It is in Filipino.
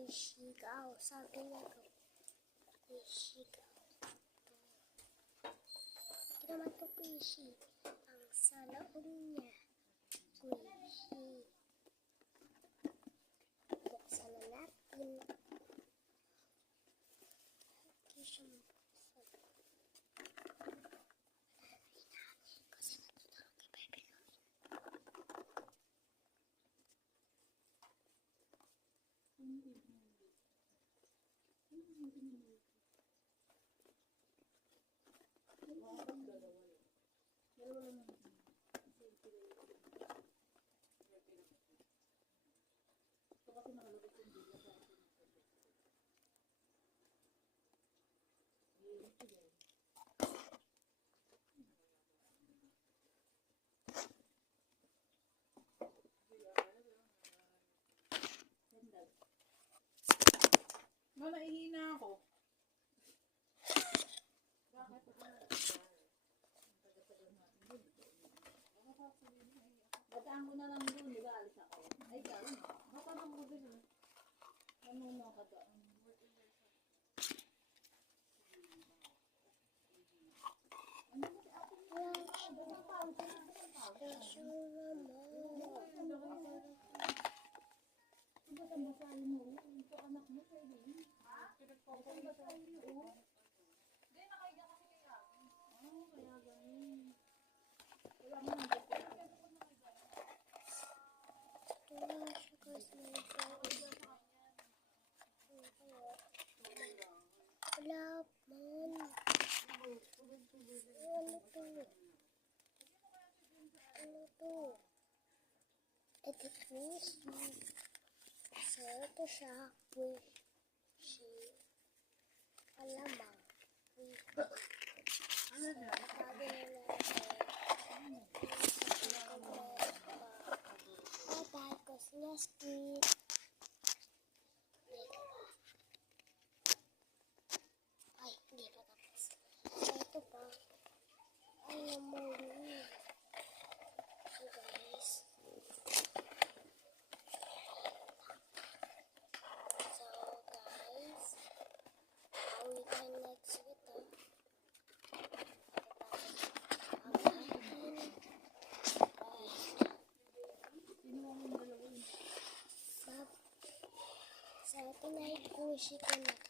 Kuisigaw. Sabi niya ko, kuisigaw. Hindi naman ito kuisi. Ang salaong niya, kuisi. Buksan na natin. Hindi siya mabuksan. Kasi natutulog kay Bebe Lorin. Nahihina ako. Bakit? Bataan ko na lang doon, di ba? Alis ako. Ay, gano'n. Baka nang mo din. Ano na ka doon? Ano ba si ate mo? Basahin mo. Ito anak mo, pwede. Ha? Basahin mo. Hindi, nakaiga kasi kaya. Kaya ganun. Wala mo nang basahin. Wala man. Ano to? Ito puisi. So, ito siya. Puisi. Alamang. Puisi. Ano na? Sabi nila tapos niya squid. Ay, hindi pa tapos. So, ito pa. Ay, namuli. So, guys. We can next with it. Sa ito na ikushi ko na.